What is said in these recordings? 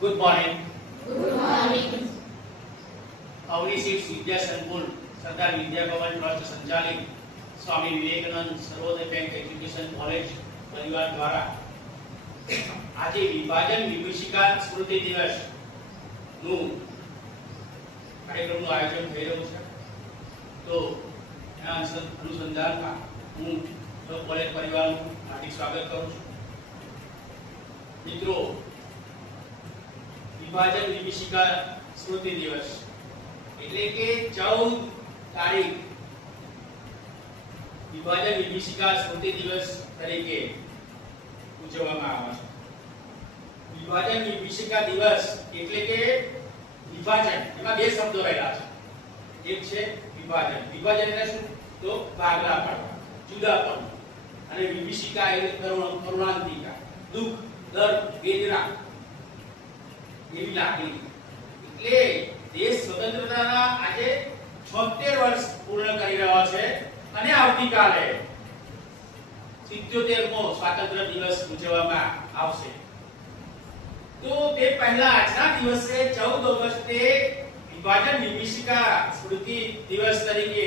Good morning. Good morning. અવનીશિવ Vidya Sankul Sardar Vidya Bhavan trust સંચાલિત Swami Vivekananda Sarvodaya bank education college પરિવાર દ્વારા આજે વિભાજન વિભીષિકા સ્મૃતિ દિવસ નું કાર્યક્રમનું આયોજન થઈ રહ્યું છે. તો આ અનુસંધાનમાં હું કોલેજ પરિવારનું હાર્દિક સ્વાગત કરું છું. મિત્રો, વિભાજન વિભીષિકા સ્મૃતિ દિવસ એટલે કે 14 તારીખ વિભાજન વિભીષિકા સ્મૃતિ દિવસ તરીકે ઉજવવામાં આવે છે. વિભાજન વિભીષિકા દિવસ એટલે કે વિભાજન, એમાં બે શબ્દો રહેલા છે. એક છે વિભાજન. વિભાજન એટલે શું? તો ભાગલા પાડવા, જુદા પડવું. અને વિભીષિકા એટલે કરુણાંતિકા, દુઃખ, દર્દ, વેદના એવી લાગણી. એટલે દેશ સ્વતંત્રતાના આજે 76 વર્ષ પૂર્ણ કરી રહ્યો છે અને આવતીકાલે 77મો સ્વાતંત્ર્ય દિવસ ઉજવવામાં આવશે. તો તે પહેલા આજના દિવસે 14 ઓગસ્ટે વિભાજન વિભીષિકા સ્મૃતિ દિવસ તરીકે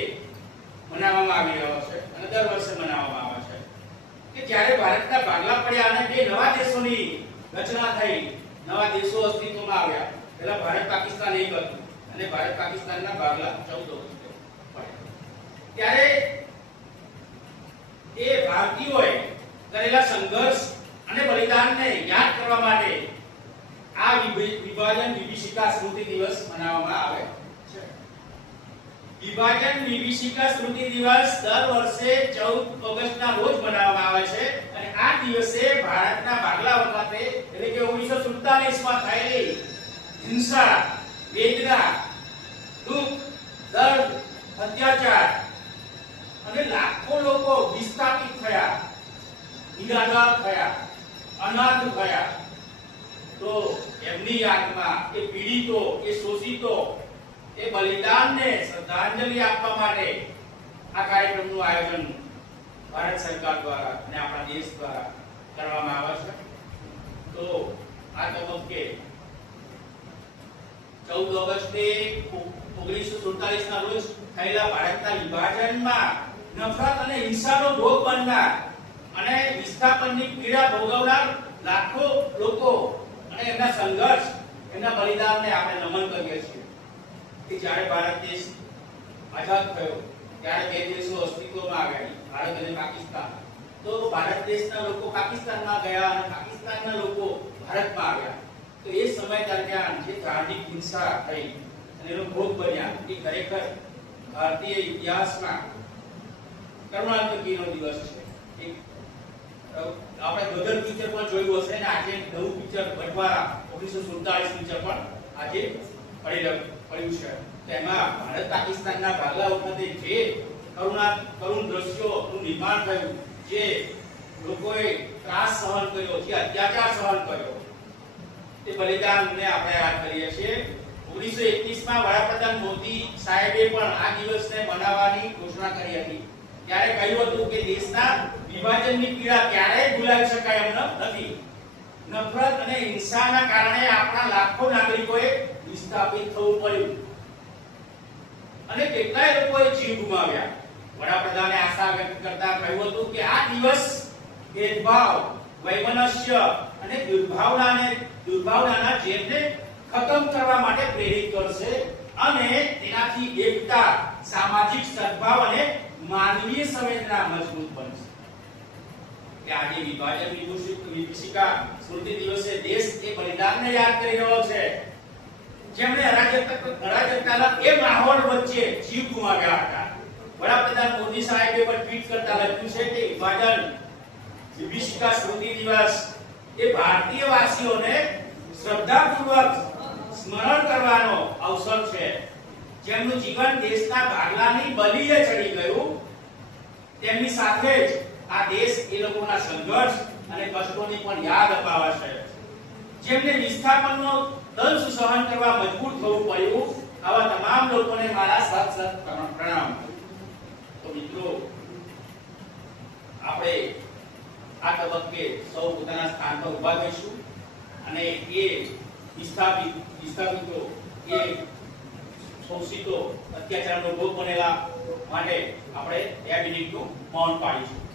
મનાવવામાં આવી રહ્યો છે અને દર વર્ષે મનાવવામાં આવે છે કે જ્યારે ભારતના ભાગલા પડ્યા અને બે નવા દેશોની રચના થઈ, નવા દેશો અસ્તિત્વમાં આવ્યા. પહેલા ભારત પાકિસ્તાન એક હતું અને ભારત પાકિસ્તાનના ભાગલા 14 ઓગસ્ટે પડ્યા. ત્યારે એ ભારતીયોએ કરેલા સંઘર્ષ અને બલિદાનને યાદ કરવા માટે આ વિભાજન વિભીષિકા સ્મૃતિ દિવસ મનાવવામાં આવે છે. વિભાજન વિભીષિકા સ્મૃતિ દિવસ દર વર્ષે 14 ઓગસ્ટના રોજ મનાવવામાં આવે છે અને આ દિવસે ભારતના ભાગલા વખતે એટલે કે 1947 માં થયેલી હિંસા, વેદના, દુઃખ, દર્દ, અત્યાચાર અને લાખો લોકો વિસ્થાપિત થયા, નિરાધાર થયા, અનાથ થયા. તો એમની યાદમાં એ પીડિતો, એ શોષિતો, એ બલિદાનને શ્રદ્ધાંજલિ આપવા માટે આ કાર્યક્રમનું આયોજન ભારત સરકાર દ્વારા અને આપણા દેશ દ્વારા કરવામાં આવે છે. તો આ તબક્કે 14 ઓગસ્ટે 1947 ના રોજ થયેલા ભારતના વિભાજનમાં નફરત અને હિંસાનો ભોગ બનનાર અને વિસ્થાપનની પીડા ભોગવનાર લાખો લોકો અને એમના સંઘર્ષ, એમના બલિદાનને આપણે નમન કરીએ છીએ. કે જ્યારે ભારત દેશ આઝાદ થયો ત્યારે બે દેશો અસ્તિત્વમાં આવ્યા, ભારત અને પાકિસ્તાન. તો ભારત દેશના લોકો પાકિસ્તાનમાં ગયા અને પાકિસ્તાનના લોકો ભારતમાં આવ્યા. તો એ સમય દરમિયાન જે ધાર્મિક હિંસા થઈ અને એનો ભોગ બન્યા, એ ખરેખર ભારતીય ઇતિહાસમાં કરુણાંતિકાનો દિવસ છે. આપણે ગદર પિક્ચર પણ જોયું હશે ને આજે નવું પિક્ચર બટવારા 1947 પિક્ચર પણ આજે પડ્યું છે. તેમાં ભારત પાકિસ્તાનના ભાગલા વખતે જે કરુણ દ્રશ્યોનું નિર્માણ થયું, જે લોકોએ ત્રાસ સહન કર્યો, જે અત્યાચાર સહન કર્યો, તે બલિદાનને આપણે યાદ કરીએ છીએ. 1921 માં વડાપ્રધાન મોદી સાહેબે પણ આ દિવસને મનાવવાની ઘોષણા કરી હતી. ત્યારે કહ્યું હતું કે દેશના વિભાજનની પીડા ક્યારેય ભૂલાવી શકાય એમ નથી. નફરત અને હિંસાના કારણે આપણા લાખો નાગરિકોએ વિસ્થાપિત થવું પડ્યું અને કેટલાય લોકોએ જીવ ગુમાવ્યા. વડાપ્રધાને આશા વ્યક્ત કરતા કહ્યું હતું કે આ દિવસ ભેદભાવ, વૈમનસ્ય અને દુર્ભાવનાના ઝેરને ખતમ કરવા માટે પ્રેરિત કરશે અને તેનાથી એકતા, સામાજિક સદભાવ અને માનવીય સંવેદના મજબૂત બનશે. કે આજે વિભાજન વિભીષિકા સ્મૃતિ દિવસે દેશ એ બલિદાનને યાદ કરી રહ્યો છે, જેમણે અરાજકતાના એ માહોલ વચ્ચે જીવ ગુમાવ્યા હતા. વડાપ્રધાન મોદી સાહેબે પણ ટ્વીટ કરતા લખ્યું છે કે વિભાજન વિભીષિકા સ્મૃતિ દિવસ એ ભારતીય વાસીઓને શ્રદ્ધાપૂર્વક સ્મરણ કરવાનો અવસર છે, જેમનું જીવન દેશના ભાગલાની બલિએ ચડી ગયું. તેમની સાથે જ આ દેશ એ લોકોના સંઘર્ષ અને કષ્ટોની પણ યાદ અપાવે છે, જેમને વિસ્થાપનનો દંશ સહન કરવા મજબૂર થવું પડ્યું. આવા તમામ લોકોને મારા સત પ્રણામ. તો મિત્રો, આપણે આ તબક્કે સૌ પોતાના સ્થાન પર ઊભા થઈશું અને એ વિસ્થાપિતો એ શોષિતો અત્યાચારનો ભોગ બનેલા માટે આપણે 2 મિનિટનું મૌન પાડીશું.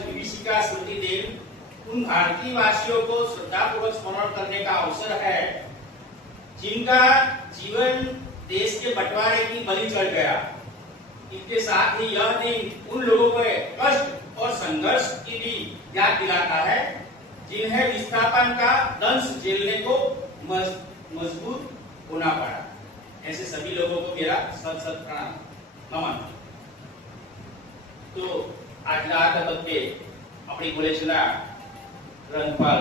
विभीषिका स्मृति दिन उन भारतीय वासियों को श्रद्धापूर्वक स्मरण करने का अवसर है जिनका जीवन देश के बंटवारे की बलि चढ़ गया। इसके साथ ही यह दिन उन लोगों के कष्ट और संघर्ष की भी याद दिलाता है जिन्हें विस्थापन का दंश झेलने को मजबूत होना पड़ा। ऐसे सभी लोगों को मेरा सत सत प्रणाम नमन। तो આજના આ તબક્કે આપણી કોલેજના ગ્રંથપાલ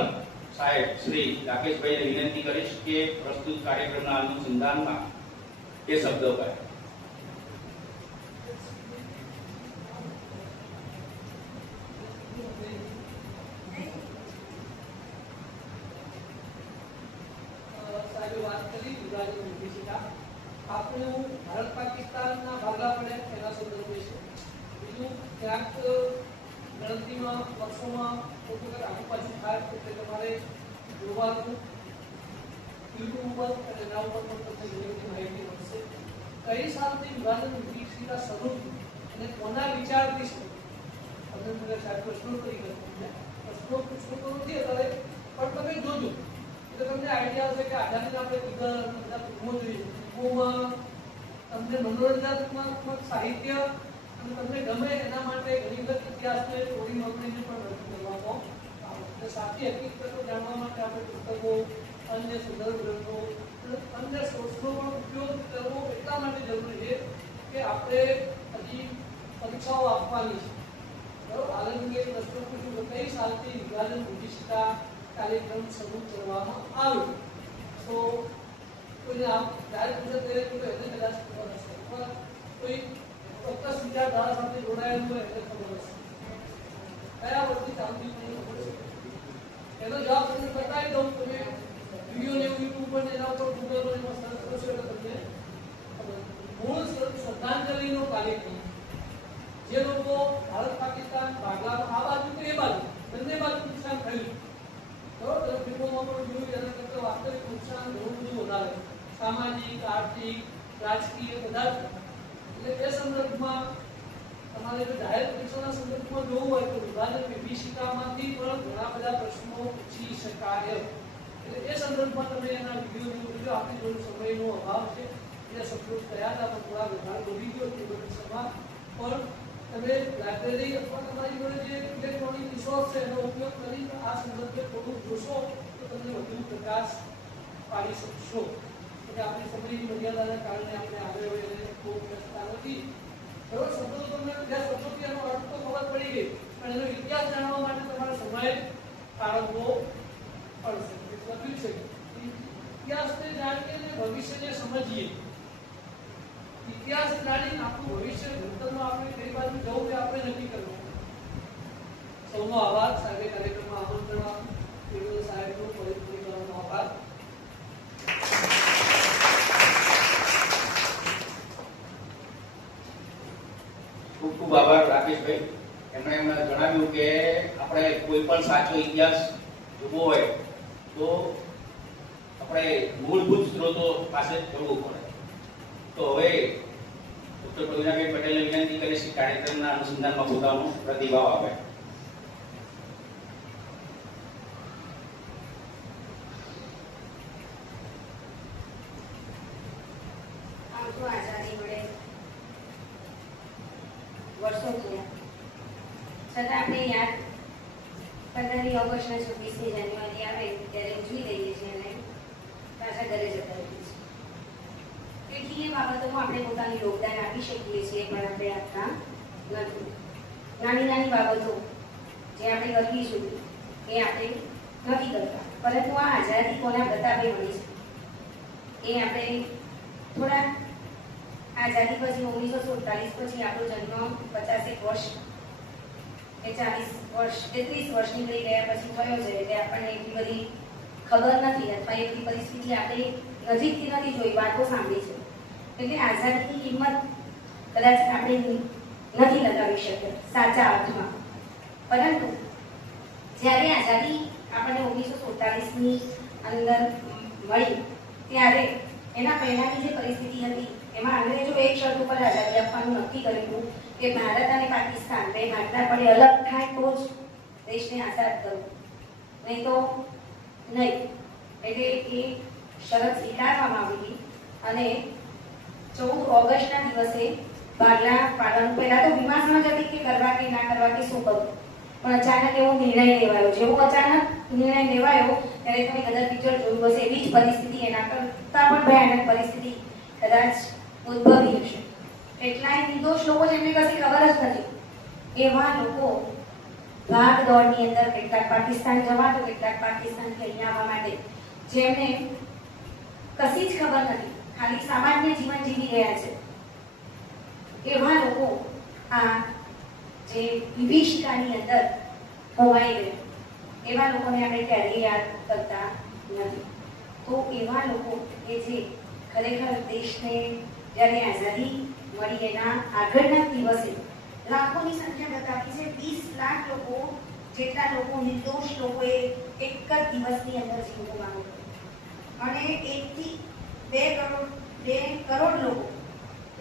સાહેબ શ્રી રાકેશભાઈને વિનંતી કરીશ કે પ્રસ્તુત કાર્યક્રમના અનુસંધાનમાં એ શબ્દો કહે. સાહેબે વાત કરી વિભાજન વિભીષિકા. આપણું ભારત પાકિસ્તાનના ભાગલા પડે એના સંદર્ભે છે. બીજું ક્યાંક ગણતરીમાં વર્ષોમાં કોઈ આગુ પાછું થાય એટલે તમારે જોવાનું યુટ્યુબ ઉપર અને એના ઉપર પણ તમને ઘણી માહિતી મળશે. કઈ સાલથી વિભાજન વિભીષિકા શરૂ અને કોના વિચારથી શરૂ? તમને મને સાહેબ પ્રશ્નો કરી ગયા પ્રશ્નો પૂછવો તો નથી અત્યારે પણ તમે જોજો એટલે તમને આઈડિયા હશે કે આઝાદીના આપણે બધા ફિલ્મો જોઈએ ફિલ્મોમાં તમને મનોરંજનાત્મક સાહિત્ય અને તમને ગમે એના માટે ઘણી વખત ઇતિહાસને થોડી નોંધણીને પણ રજૂ કરવામાં આવે છે. સાચી હકીકતો જાણવા માટે આપણે પુસ્તકો અન્ય સંદર્ભ ગ્રંથો અન્ય સોર્સનો પણ ઉપયોગ કરવો એટલા માટે જરૂરી છે કે આપણે હજી પરીક્ષાઓ આપવાની છે. બરાબર આનંદે પ્રશ્ન પૂછ્યું કે કઈ સાલથી વિભાજન વિભીષિકા કાર્યક્રમ શરૂ કરવામાં આવ્યો? તો કોઈને આપ જાહેર પૂછે ત્યારે એને કદાચ ખબર હશે અથવા કોઈ ચોક્કસ વિચારધારા સાથે જોડાયેલું હોય એટલે ખબર હશે. કયા વર્ષથી ચાલુ થયું ખબર છે? એનો જવાબ તમને બતાવી દઉં. તમે વિડીયો ને યુટ્યુબ પર એના ઉપર ગૂગલ પર એમાં સર્ચ કરશો એટલે તમને મૂળ શ્રદ્ધાંજલિનો કાર્યક્રમ જે લોકો ભારત પાકિસ્તાન ભાગલામાં આ બાજુ કે એ બાજુ બંને બાજુ નુકસાન થયું બરોબર તમે ફિલ્મોમાં પણ જોયું એના કરતાં વાસ્તવિક નુકસાન ઘણું બધું વધારે સામાજિક આર્થિક રાજકીય બધા એટલે એ સંદર્ભમાં તમારે જો જાહેર પરીક્ષાના સંદર્ભમાં જોવું હોય તો વિભાજન વિભીષિકામાંથી પણ ઘણા બધા પ્રશ્નો પૂછી શકાય. એટલે એ સંદર્ભમાં તમે એના વિડીયો જોજો. આપણી જોડે સમયનો અભાવ છે એ શબ્દો કયા હતા પણ થોડા વધારે બોલી ગયો તે પરીક્ષામાં પણ તમે લાઇબ્રેરી અથવા તમારી જોડે જે ઇલેક્ટ્રોનિક રિસોર્સ છે એનો ઉપયોગ કરી આ સંદર્ભે થોડું જોશો તો તમને વધુ પ્રકાશ પાડી શકશો. એટલે આપણી સમયની મર્યાદાના કારણે આપણે આગળ વધીને ખૂબ વ્યસ્તતા નથી. બરોબર શબ્દો તમને બે શબ્દોથી એનો અર્થ તો ખબર પડી ગઈ પણ એનો ઇતિહાસ જાણવા માટે તમારે સમય ફાળવવો પડશે. લખ્યું છે ઇતિહાસને જાણીને ભવિષ્યને સમજીએ. ઇતિહાસ જાણીને આપણું ભવિષ્ય ઘડતરમાં આપણે કઈ બાજુ જવું એ આપણે નક્કી કરવું. સૌનો આભાર. સાહેબે કાર્યક્રમમાં આમંત્રણ આપ્યું સાહેબનો પરિપૂર્ણ કરવાનો આભાર. ખૂબ ખૂબ આભાર રાકેશભાઈ. એમણે જણાવ્યું કે આપણે કોઈ પણ સાચો ઇતિહાસ જોવો હોય તો આપણે મૂળભૂત સ્ત્રોતો પાસે જવું પડે. તો હવે ડોક્ટર પ્રવીણાબેન પટેલને વિનંતી કરીશ કે કાર્યક્રમના અનુસંધાનમાં પોતાનો પ્રતિભાવ આપે. વર્ષો થયા છતાં આપણે યાદ 15મી ઓગસ્ટ અને 26મી જાન્યુઆરી આવે ત્યારે ઉજવી દઈએ છીએ અને પાછા ઘરે જતા રહીએ છીએ. તેથી એ બાબતોમાં આપણે પોતાનું યોગદાન આપી શકીએ છીએ, પણ આપણે આપતા નથી. નાની નાની બાબતો જે આપણે કરવી જોઈએ એ આપણે નથી કરતા. પરંતુ આ આઝાદી કોના પ્રતાપે મળી છે એ આપણે થોડા આઝાદી પછી 1947 પછી આપણો જન્મ 50 વર્ષ કે 40 વર્ષ કે 30 વર્ષ નીકળી ગયા પછી થયો છે, એટલે આપણને એટલી બધી ખબર નથી અથવા એટલી પરિસ્થિતિ આપણે નજીકથી નથી જોઈ, વાતો સાંભળી છે. એટલે આઝાદીની કિંમત કદાચ આપણે નથી લગાવી શકીએ સાચા અર્થમાં. પરંતુ જ્યારે આઝાદી આપણને 1947ની અંદર મળી ત્યારે એના પહેલાની જે પરિસ્થિતિ હતી એમાં અંગ્રેજો એક શરત ઉપર આઝાદી આપવાનું નક્કી કર્યું કે ભારત અને પાકિસ્તાન બે ભાગલા પડે અલગ થાય તો જ દેશને આઝાદ કરવું, નહીં તો નહીં. એટલે એ શરત સ્વીકારવામાં આવી અને 14 ઓગસ્ટના દિવસે ભાગલા પાડવાનું પહેલા તો વિમાસમાં જ હતી કે કરવા કે ના કરવા કે શું કરવું, પણ અચાનક એવો નિર્ણય લેવાયો. જેવો અચાનક નિર્ણય લેવાયો ત્યારે તમે ગદર પિક્ચર જોયું હશે, એવી જ પરિસ્થિતિ, એના કરતાં પણ ભયાનક પરિસ્થિતિ કદાચ ઉદ્ભવી હશે. કેટલાય નિર્દોષ લોકો જેમને કશી ખબર જ નથી, એવા લોકો ભાગ દોડની અંદર કેટલાક પાકિસ્તાન જવા તો કેટલાક પાકિસ્તાનથી અહીંયા આવવા માટે, જેમને કશી જ ખબર નથી, ખાલી સામાન્ય જીવન જીવી રહ્યા છે, એવા લોકો આ જે વિભીષિકાની અંદર હોવાઈ ગયા, એવા લોકોને આપણે ક્યારેય યાદ કરતા નથી. તો એવા લોકો કે જે ખરેખર દેશને જ્યારે આઝાદી મળી એના આગળના દિવસે લાખોની સંખ્યા બતાવી છે. 20 લાખ લોકો જેટલા લોકો નિર્દોષ લોકોએ એક જ દિવસની અંદર જીવ ગુમાવ્યો અને 1 થી 2 કરોડ લોકો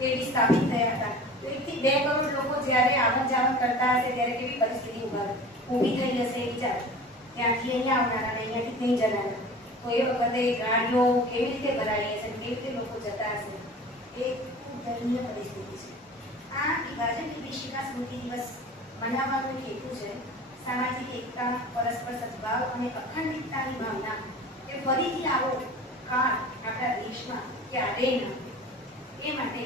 એ વિસ્થાપિત થયા હતા. 1 થી 2 કરોડ લોકો જ્યારે આવન જાવન કરતા હશે ત્યારે કેવી પરિસ્થિતિ ઊભી થઈ હશે વિચાર. ત્યાંથી અહીંયા આવનારા અને અહીંયાથી ત્યાં જનારા, તો એ વખતે ગાડીઓ કેવી રીતે ભરાઈ હશે, કેવી રીતે લોકો જતા હશે, એ ખૂબ દયનીય પરિસ્થિતિ છે. આ વિભાજન વિભીષિકા સ્મૃતિ દિવસ મનાવવાનો એક હેતુ છે સામાજિક એકતા, પરસ્પર સદભાવ અને અખંડિતતાની ભાવના એ ફરીથી આવો કાળ આપણા દેશમાં ક્યારેય ન આવે. એ માટે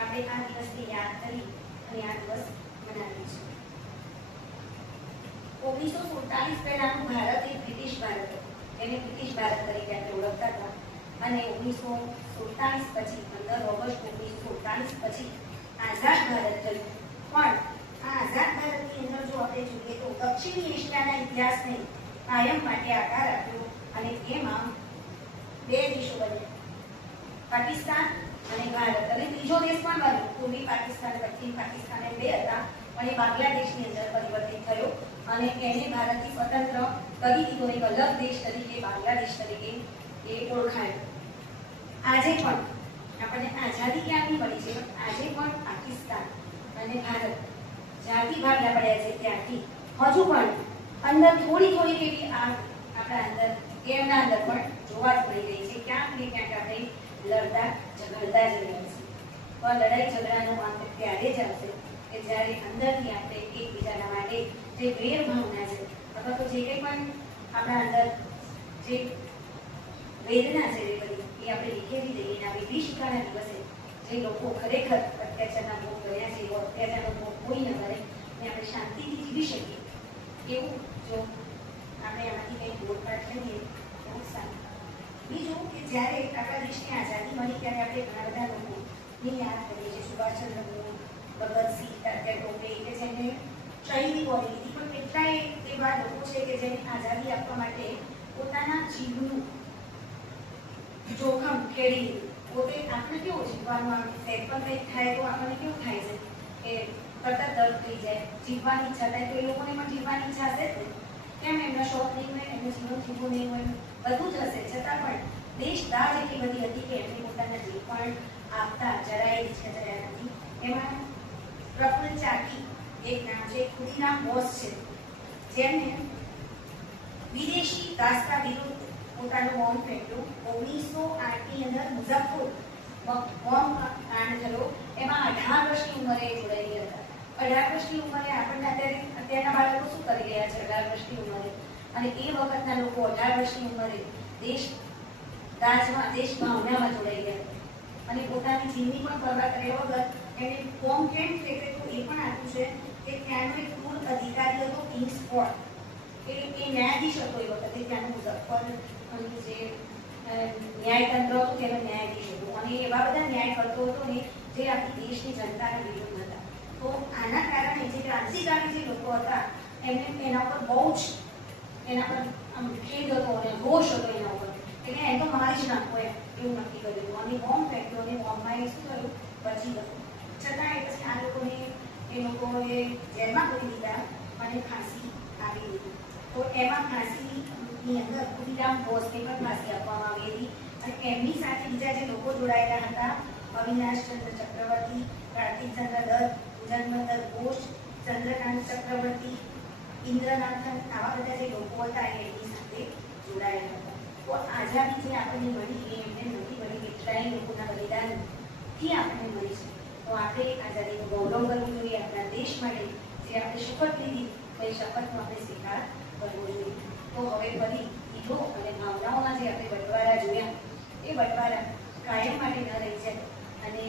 આપણે આ દિવસને યાદ કરી અને આ દિવસ મનાવીએ છીએ. 1947 પહેલાનું ભારત એ બ્રિટિશ ભારત હતું, એને બ્રિટિશ ભારત તરીકે આપણે ઓળખતા હતા. અને 1947 પછી 15 ઓગસ્ટ 1947 પછી આઝાદ ભારત થયું. પણ આ આઝાદ ભારતની અંદર જો આપણે જોઈએ તો દક્ષિણ એશિયાના ઇતિહાસને કાયમ માટે આકાર આપ્યો અને એમાં 2 દેશો બન્યા, પાકિસ્તાન અને ભારત. અને ત્રીજો દેશ પણ બન્યો, પૂર્વી પાકિસ્તાન, પશ્ચિમ પાકિસ્તાન, એ 2 હતા, પણ એ બાંગ્લાદેશની અંદર પરિવર્તિત થયો અને એને ભારતથી સ્વતંત્ર કરી દીધો. એક અલગ દેશ તરીકે બાંગ્લાદેશ તરીકે એ ઓળખાયો. આજે પણ આપણને આઝાદી ક્યાંથી મળી છે, આજે પણ પાકિસ્તાન અને ભારત જ્યાંથી ભાગલા પડ્યા છે ત્યાંથી હજુ પણ અંદર થોડી થોડી એવી આગ આપણા અંદર એમના અંદર પણ જોવા જ મળી રહી છે. ક્યાંક ને ક્યાંક આપણે લડતા ઝઘડતા જ રહ્યા છીએ. પણ લડાઈ ઝઘડાનો અંત ત્યારે જ આવશે કે જ્યારે અંદરથી આપણે એકબીજાના માટે જે વેર ભાવના છે અથવા તો જે કંઈ પણ આપણા અંદર જે વેદના છે એ બધી એ આપણે વિખેરી દઈએ. આ વિભીષિકાના દિવસે જે લોકો ખરેખર અત્યાચારના ભોગ બન્યા છે, એવો અત્યાચારનો ભોગ કોઈ ન કરે અને આપણે શાંતિથી જીવી શકીએ એવું જો આપણે આમાંથી કંઈક બોધપાઠ કરીએ તો સારું. બીજું કે જ્યારે આપણા દેશની આઝાદી મળી ત્યારે આપણે ઘણા બધા લોકોને યાદ કરીએ છીએ. સુભાષચંદ્ર બોઝ, ભગતસિંહ, તાત્યા ટોપે કે જેને શહીદી બોલી લીધી, પણ કેટલાય એવા લોકો છે કે જેને આઝાદી આપવા માટે પોતાના જીવનું જોખમ ખેડી લીધું. પોતે આપણે કેવું જીવવાનું આવે, સેટ પણ કંઈક થાય તો આપણને કેવું થાય છે કે તરત દર્દ થઈ જાય, જીવવાની ઈચ્છા થાય, તો એ લોકોને પણ જીવવાની ઈચ્છા હશે જ ને. કેમ એમનો શોખ નહીં હોય, એમનું જીવન જીવવું નહીં હોય, બધું જ હશે, છતાં પણ દેશ દાજ એટલી બધી હતી કે એમને પોતાના જીવ પણ આપતા જરાય હિચકચાયા નથી. એમાં પ્રફુલ્લ ચાકી એક નામ છે, ખુદીરામ બોઝ છે, જેમને વિદેશી દાસતા વિરુદ્ધ પોતાનો બોમ્બ ફેંક્યો. 1908ની અંદર મુઝફ્ફર બોમ્બ કાંડ થયો. એમાં 18 વર્ષની ઉંમરે જોડાયેલા હતા. 18 વર્ષની ઉંમરે આપણને અત્યારના બાળકો શું કરી રહ્યા છે 18 વર્ષની ઉંમરે, અને એ વખતના લોકો 18 વર્ષની ઉંમરે દેશ ભાવનામાં જોડાઈ ગયા અને પોતાની જીવની પણ પરવા કર્યા વગર એમને ફોર્મ કેમ સેક્રેટરી એ પણ આપ્યું છે કે ત્યાંનો એક કુલ અધિકારી હતો કિંગ્સ કોર્ટ, એ ન્યાયાધીશ હતો એ વખતે ત્યાંનું મુઝફ્ફર જે ન્યાયતંત્ર હતું તેનો ન્યાયાધીશ હતો અને એવા બધા ન્યાય કરતો હતો ને જે આપણી દેશની જનતાના વિરુદ્ધ હતા. તો આના કારણે જે ક્રાંતિકારી જે લોકો હતા એમને એના ઉપર બહુ જ એના પર આમ ખેદ હતો અને રોષ હતો એના ઉપર, એટલે એમ તો મારી જ નાખો એવું નક્કી કર્યું અને બોમ્બ ફેંક્યો અને બોમ્બમાં એ શું થયું બચી ગયો. છતાં એ પછી આ લોકોએ જેલમાં પૂરી દીધા અને ફાંસી આપી દીધી. તો એમાં ફાંસીની અંદર ખુદીરામ બોઝને પણ ફાંસી આપવામાં આવી હતી અને એમની સાથે બીજા જે લોકો જોડાયેલા હતા અવિનાશ ચંદ્ર ચક્રવર્તી, કાર્તિક ચંદ્ર દત્ત, જન્મદર ઘોષ, ચંદ્રકાંત ચક્રવર્તી, ઇન્દ્રનાથન, આવા બધા જે લોકો હતા એમની સાથે જોડાયેલા હતા. તો આઝાદી જે આપણને મળી એ એમને નથી મળી, કેટલાય લોકોના બલિદાનથી આપણને મળી છે. તો આપણે આઝાદીનું ગૌરવ કરવું જોઈએ આપણા દેશ માટે. જે આપણે શપથ લીધી તો એ શપથનો આપણે સ્વીકાર કરવો જોઈએ. તો હવે ફરી ઈગો અને ભાવનાઓના જે આપણે બટવારા જોયા એ બટવારા કાયમ માટે ન રહી જાય અને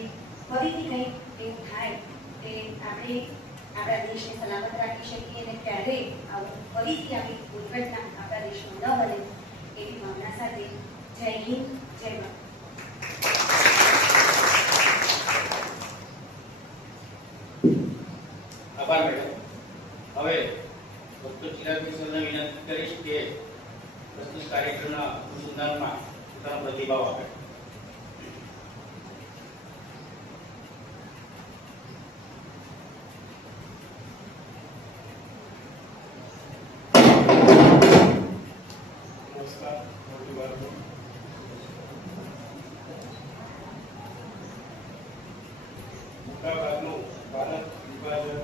ફરીથી કંઈક એવું થાય કે આપણે આપણા દેશને સલામત રાખી શકીએ અને ક્યારેય ફરીથી આવી દુર્ઘટના આપણા દેશમાં ન બને એવી ભાવના સાથે જય હિન્દ, જય ભારત. આભાર મેડમ. હવે ડોક્ટર ચિરાગ મિશ્રાને વિનંતી કરીશ કે પ્રસ્તુત કાર્યક્રમના અનુસંધાનમાં પોતાનો પ્રતિભાવ આપે. મોટાભાગનું ભારત વિભાજન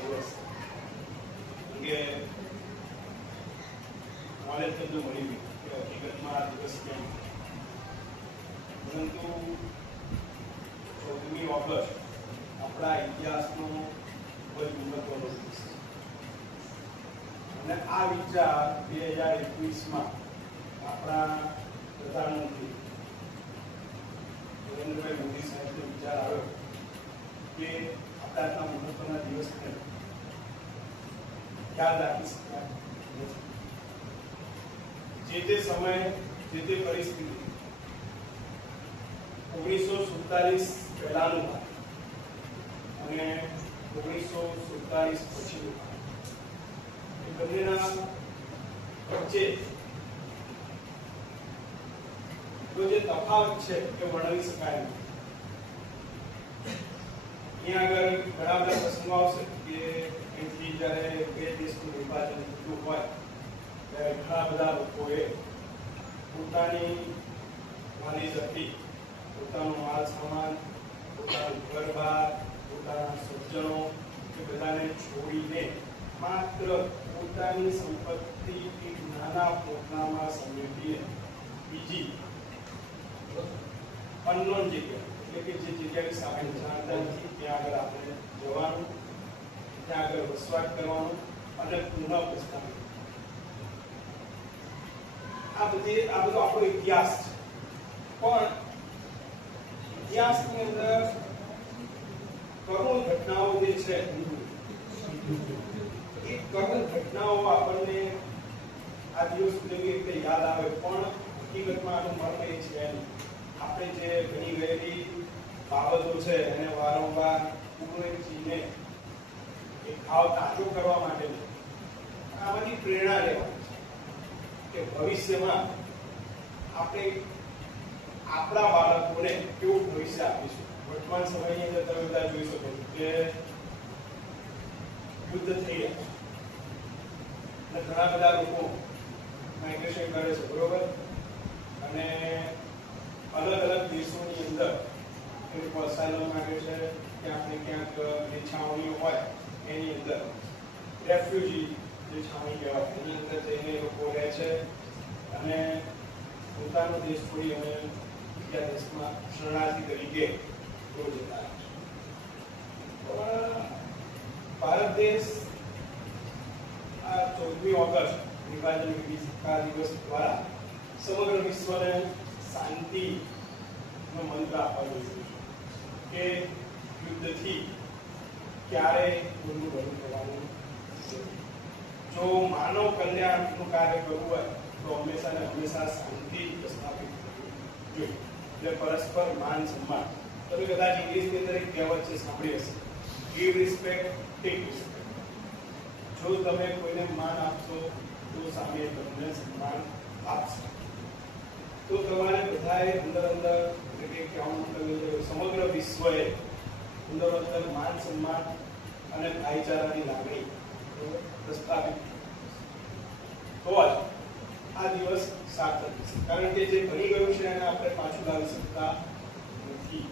દિવસ અંગે નોલેજ તો મળી ગયું કે હકીકતમાં આ દિવસ કેમ, પરંતુ 14મી ઓગસ્ટ આપણા ઇતિહાસનો ખૂબ જ મહત્વનો દિવસ અને આ વિચાર 2021માં આપણા પ્રધાનમંત્રી નરેન્દ્રભાઈ મોદી સાહેબનો વિચાર આવ્યો કે આપણા મહત્વના દિવસને યાદ રાખી શકાય નથી. જે તે સમયે જે તે પરિસ્થિતિ 1947 પહેલાનું અને 1947 પછીનું એ બંનેના વચ્ચે જે તફાવત છે એ વર્ણવી શકાય નહીં. અહીંયા આગળ ઘણા બધા પ્રસંગો આવશે કે અહીંથી જ્યારે બે દેશનું વિભાજન થયું હોય ત્યારે ઘણા બધા લોકોએ પોતાની માલિકી, પોતાનું માલ સામાન, પોતાનું ઘર-બાર, પોતાના સજ્જનો એ બધાને છોડીને માત્ર પોતાની સંપત્તિ એક નાના પોટલામાં સમેટીને બીજી અનનોન જગ્યા એટલે કે જે જગ્યાએ આપણે જાણતા નથી ત્યાં આગળ આપણે જવાનું, ત્યાં આગળ વસવાટ કરવાનું અને પુનઃ પ્રસ્થાપિત. આ બધો આપણો ઇતિહાસ છે. પણ ઇતિહાસની અંદર કરુણ ઘટનાઓ જે છે એ કરુણ ઘટનાઓ આપણને આ દિવસ સુધી એટલે યાદ આવે, પણ હકીકતમાં આનું મર્મ એ છે આપણે જે ઘણી ગયેલી બાબતો છે એને વારંવાર પુનઃજીને એક ભાવ તાજો કરવા માટે આમાંથી પ્રેરણા લેવાની છે કે ભવિષ્યમાં આપણે આપણા બાળકોને કેવું ભવિષ્ય આપીશું. વર્તમાન સમયની અંદર તમે બધા જોઈ શકો છો કે યુદ્ધ થઈ રહ્યા અને ઘણા બધા લોકો માઇગ્રેશન કરે છે, બરોબર, અને અલગ અલગ દેશોની અંદર એ લોકો અસાયલમ માંગે છે, ક્યાંક ને ક્યાંક જે છાવણીઓ હોય એની અંદર રેફ્યુજી જે છાવણી કહેવાય એની અંદર જઈને લોકો રહે છે અને પોતાનો દેશ છોડી અને બીજા દેશમાં શરણાર્થી તરીકે જતા રહે છે. દેશ આ 14મી ઓગસ્ટ વિભાજન વિભિષિકા દિવસ દ્વારા સમગ્ર વિશ્વને શાંતિ નો મંત્ર આપવા જઈ છે કે યુદ્ધથી ક્યારેય કોઈનું ભલું થવાનું નથી. જો માનવ કલ્યાણનું કાર્ય કરવું હોય તો હંમેશા ને હંમેશા શાંતિ પ્રસ્થાપિત કરવી જોઈએ. એટલે પરસ્પર માન સન્માન. તમે કદાચ ઇંગ્લિશની અંદર એક કહેવત છે સાંભળી હશે, ગીવ રિસ્પેક્ટ ટેક રિસ્પેક્ટ. જો તમે કોઈને માન આપશો તો સામે તમને સન્માન આપશે. તો તમારે બધાએ અંદર એટલે કે કહેવાનું સમગ્ર વિશ્વએ અંદર માન સન્માન અને ભાઈચારાની લાગણી પ્રસ્થાપિત તો જ આ દિવસ સાર્થક થશે. કારણ કે જે બની ગયું છે એને આપણે પાછું લાવી શકતા નથી.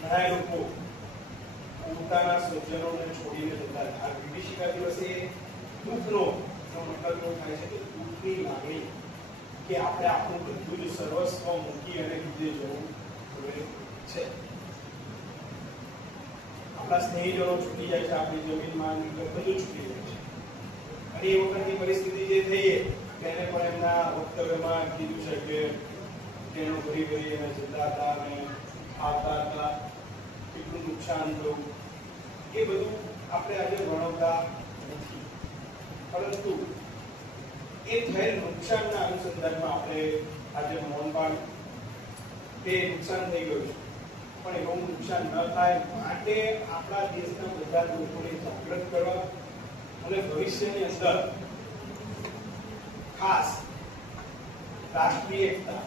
ઘણા લોકો પોતાના સ્વજનોને છોડીને જતા હતા. આ વિભીષિકા દિવસે દુઃખનો મતલબ એવો થાય છે કે દુઃખની લાગણી કે આપણે આપણું બધું જ સર્વસ્વ મૂકી અને બીજે જવું છે. આપણા સ્નેહીજનો છૂટી જાય છે, આપણી જમીનમાં બધું છૂટી જાય છે. અને એ વખતની પરિસ્થિતિ જે થઈ તેને પણ એમના વક્તવ્યમાં કીધું છે કે તેનો ઘડી ઘડી એને જતા હતા અને આવતા હતા, કેટલું નુકસાન થયું એ બધું આપણે આજે વર્ણવતા નથી. પરંતુ એ થયેલ નુકસાનના અનુસંધાનમાં આપણે આજે મૌન પાડ્યું. તે નુકસાન થઈ ગયું છે પણ એવું નુકસાન ન થાય માટે આપણા દેશના બધા લોકોને જાગૃત કરવા અને ભવિષ્યની અંદર ખાસ રાષ્ટ્રીય એકતા,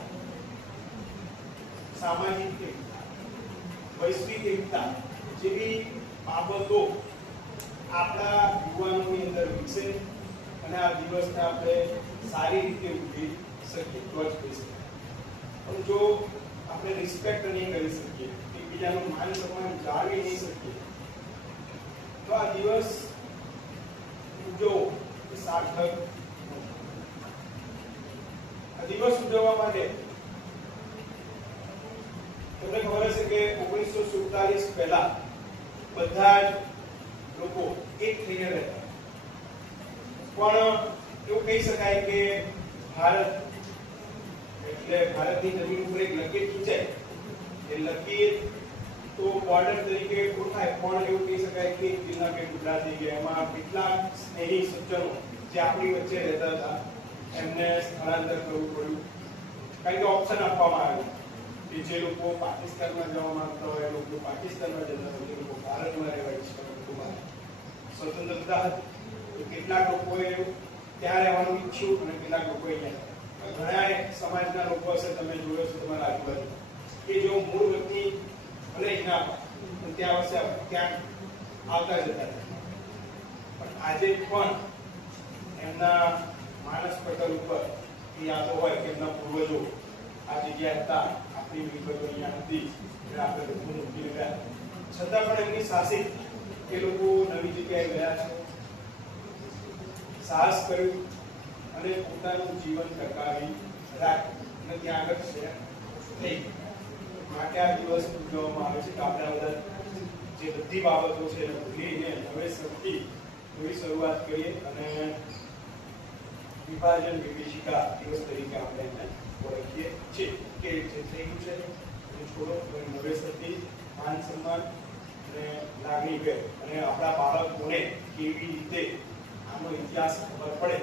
સામાજિક એકતા, વૈશ્વિક એકતા જેવી બાબતો આપણા યુવાનોની અંદર વિકસે અને આ દિવસને આપણે સારી રીતે ઉજવી શકીએ તો જ થઈ શકે. પણ જો આપણે રિસ્પેક્ટ નહીં કરી શકીએ, એકબીજાનું માન સન્માન જાળવી નહીં શકીએ તો આ દિવસ ઉજવવો એ સાર્થક નથી. આ દિવસ ઉજવવા માટે તમને ખબર હશે કે 1947 પહેલા બધા જ લોકો એક થઈને રહેતા. પણ એવું કહી શકાય કે ભારત એટલે ભારતની જમીન ઉપર એક લકીર ખીંચાય, એ લકીર તો બોર્ડર તરીકે ઓળખાય, પણ એવું કહી શકાય કે દિલના બે ટુકડા થઈ ગયા. એમાં કેટલાક સ્નેહી સજ્જનો જે આપણી વચ્ચે રહેતા હતા એમને સ્થળાંતર કરવું પડ્યું. કારણ કે ઓપ્શન આપવામાં આવ્યું કે જે લોકો પાકિસ્તાનમાં જવા માંગતા હોય એ લોકો પાકિસ્તાનમાં જતા હોય, જે લોકો ભારતમાં રહેવા ઈચ્છતા હોય લોકોમાં સ્વતંત્રતા હતી. કેટલાક લોકોએ ત્યાં રહેવાનું ઈચ્છ્યું અને કેટલાક લોકોએ અહીંયા. ઘણા સમાજના લોકો હશે, તમે જોયો છો તમારા આજુબાજુ, કે જો મૂળ વ્યક્તિ ભલે ના પણ ત્યાં હશે ક્યાંક આવતા જતા હતા. પણ આજે પણ એમના માનસ પટલ ઉપર એ યાદો હોય કે એમના પૂર્વજો આ જગ્યા હતા, આપણી વિગતો અહીંયા હતી એટલે આપણે લોકો મૂકીને ગયા. છતાં પણ એમની સાહસિક એ લોકો નવી જગ્યાએ ગયા છે, સાહસ કર્યું અને પોતાનું જીવન ટકાવી રાખ્યું અને ત્યાં આગળ શેર થઈ. માટે આ દિવસ ઉજવવામાં આવે છે કે આપણે બધા જે બધી બાબતો છે એને ભૂલીને નવેસરથી નવી શરૂઆત કરીએ અને વિભાજન વિભીષિકા દિવસ તરીકે આપણે એને ઓળખીએ છીએ કે જે થઈ ગયું છે એ છોડો નવેસરથી માન સન્માન અને લાગણી બે અને આપણા બાળકોને કેવી રીતે આનો ઇતિહાસ ખબર પડે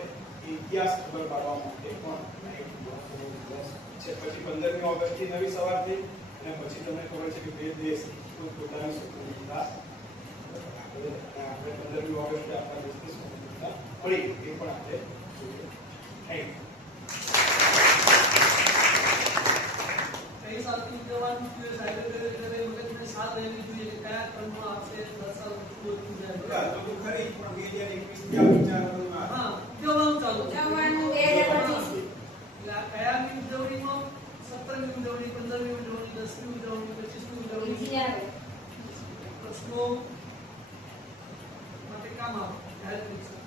એ ઇતિહાસ ખબર પાડવા માટે પણ એક મહત્વનો દિવસ છે. પછી 15મી ઓગસ્ટથી નવી સવાર થઈ અને પછી તમને ખબર છે કે બે દેશ પોતાની સ્વતંત્રતા આપણે 15મી ઓગસ્ટે આપણા દેશની સ્વતંત્રતા મળી એ પણ આપણે જોઈએ. Thank you. કઈ સાલથી ઉજવવાનું છે સાહેબ એટલે મગજને સાથ રહેવી જોઈએ કે કયા ક્રમમાં આપશે 10 સાલ પૂરું જાય તો ખરી પણ 2021 થી આ વિચારોમાં હા ઉજવવાનું ચાલુ ઉજવવાનું 2025 એટલે આ કયાની ઉજવણીમાં 17મી ઉજવણી 15મી ઉજવણી 10મી ઉજવણી 25મી ઉજવણી ઇન્જિનિયર પ્રશ્નો માટે કામ આવે જાહેર પરીક્ષા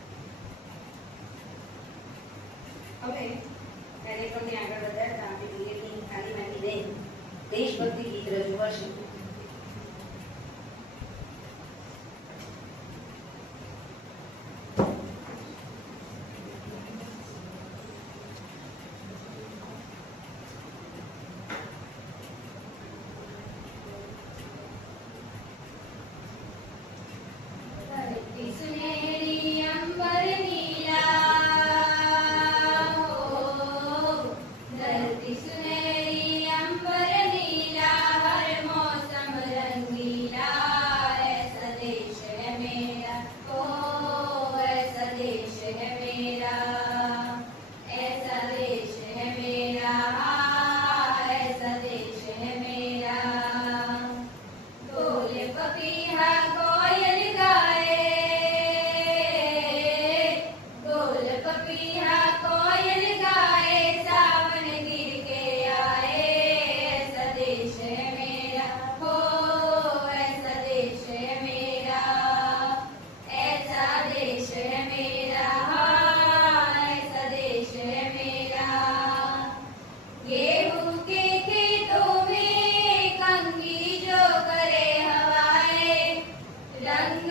રંગ